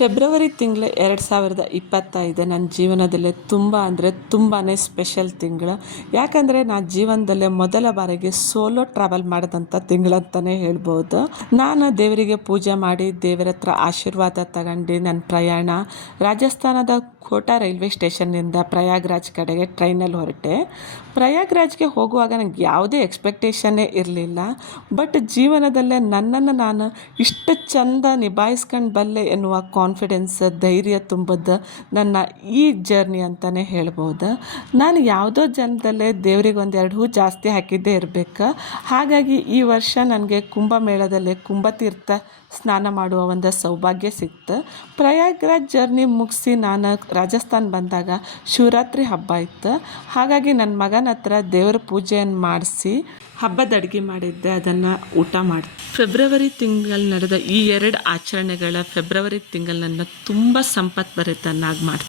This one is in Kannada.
ಫೆಬ್ರವರಿ ತಿಂಗಳು 2025 ನನ್ನ ಜೀವನದಲ್ಲೇ ತುಂಬ ಅಂದರೆ ತುಂಬಾ ಸ್ಪೆಷಲ್ ತಿಂಗಳು. ಯಾಕಂದರೆ ನಾನು ಜೀವನದಲ್ಲೇ ಮೊದಲ ಬಾರಿಗೆ ಸೋಲೋ ಟ್ರಾವೆಲ್ ಮಾಡಿದಂಥ ತಿಂಗಳಂತಲೇ ಹೇಳ್ಬೋದು. ನಾನು ದೇವರಿಗೆ ಪೂಜೆ ಮಾಡಿ ದೇವರ ಹತ್ರ ಆಶೀರ್ವಾದ ತಗೊಂಡು ನನ್ನ ಪ್ರಯಾಣ ರಾಜಸ್ಥಾನದ ಕೋಟಾ ರೈಲ್ವೆ ಸ್ಟೇಷನ್ನಿಂದ ಪ್ರಯಾಗ್ರಾಜ್ ಕಡೆಗೆ ಟ್ರೈನಲ್ಲಿ ಹೊರಟೆ. ಪ್ರಯಾಗ್ರಾಜ್ಗೆ ಹೋಗುವಾಗ ನನಗೆ ಯಾವುದೇ ಎಕ್ಸ್ಪೆಕ್ಟೇಷನ್ನೇ ಇರಲಿಲ್ಲ. ಬಟ್ ಜೀವನದಲ್ಲೇ ನನ್ನನ್ನು ನಾನು ಇಷ್ಟು ಚಂದ ನಿಭಾಯಿಸ್ಕೊಂಡು ಬಲ್ಲೆ ಎನ್ನುವ ಕಾನ್ಫಿಡೆನ್ಸ್, ಧೈರ್ಯ ತುಂಬಿದ್ದು ನನ್ನ ಈ ಜರ್ನಿ ಅಂತಲೇ ಹೇಳ್ಬೋದು. ನಾನು ಯಾವುದೋ ಜನ್ಮದಲ್ಲೇ ದೇವ್ರಿಗೆ ಒಂದೆರಡು ಹೂ ಜಾಸ್ತಿ ಹಾಕಿದ್ದೇ ಇರಬೇಕು. ಹಾಗಾಗಿ ಈ ವರ್ಷ ನನಗೆ ಕುಂಭಮೇಳದಲ್ಲಿ ಕುಂಭತೀರ್ಥ ಸ್ನಾನ ಮಾಡುವ ಒಂದು ಸೌಭಾಗ್ಯ ಸಿಕ್ತು. ಪ್ರಯಾಗ್ರಾಜ್ ಜರ್ನಿ ಮುಗಿಸಿ ನಾನು ರಾಜಸ್ಥಾನ ಬಂದಾಗ ಶಿವರಾತ್ರಿ ಹಬ್ಬ ಇತ್ತು. ಹಾಗಾಗಿ ನನ್ನ ಮಗನ ಹತ್ರ ದೇವರ ಪೂಜೆಯನ್ನು ಮಾಡಿಸಿ ಹಬ್ಬದ ಅಡುಗೆ ಮಾಡಿದ್ದೆ, ಅದನ್ನು ಊಟ ಮಾಡಿ ಫೆಬ್ರವರಿ ತಿಂಗಳಲ್ಲಿ ನಡೆದ ಈ 2 ಆಚರಣೆಗಳ ಫೆಬ್ರವರಿ ತಿಂಗಳು ನನ್ನ ತುಂಬ ಸಂಪತ್ತು ಭರಿತನಾಗಿ ಮಾಡ್ತೀನಿ.